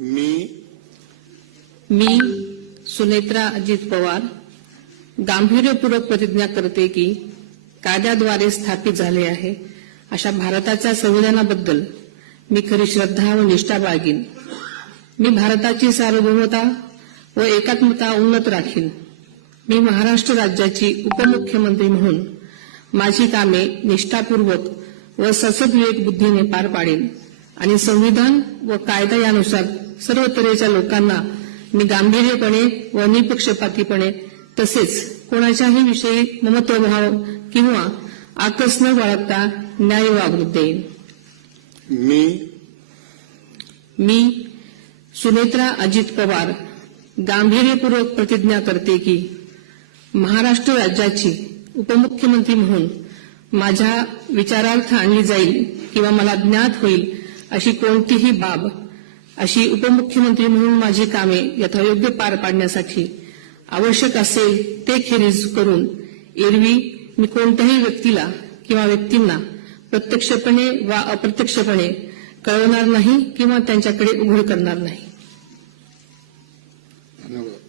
मी सुनेत्रा अजित पवार गांभीर्यपूर्वक प्रतिज्ञा करते की कायद्याद्वारे स्थापित झाले आहे अशा भारताच्या संविधानाबद्दल मी खरी श्रद्धा व निष्ठा बाळगीन। मी भारताची सार्वभौमता व एकात्मता उन्नत राखीन। मी महाराष्ट्र राज्याची उपमुख्यमंत्री म्हणून माझी कामे निष्ठापूर्वक व ससद्विवेक बुद्धीने पार पाडेन आणि संविधान व कायदा यानुसार सर्व तऱ्हेच्या लोकांना मी गांभीर्यपणे व निपक्षपातीपणे तसेच कोणाच्याही विषयी ममत्वभाव किंवा आकस न बाळगता न्याय वागणूक देईन। मी सुनेत्रा अजित पवार गांभीर्यपूर्वक प्रतिज्ञा करते की महाराष्ट्र राज्याची उपमुख्यमंत्री म्हणून माझ्या विचारार्थ आणली जाईल किंवा मला ज्ञात होईल अशी कोणतीही बाब अशी उपमुख्यमंत्री म्हणून माझी कामे यथायोग्य पार पाडण्यासाठी आवश्यक असेल ते खेरीज करून एरवी मी कोणत्याही व्यक्तीला किंवा व्यक्तींना प्रत्यक्षपणे वा अप्रत्यक्षपणे कळवणार नाही किंवा त्यांच्याकडे उघड करणार नाही। धन्यवाद।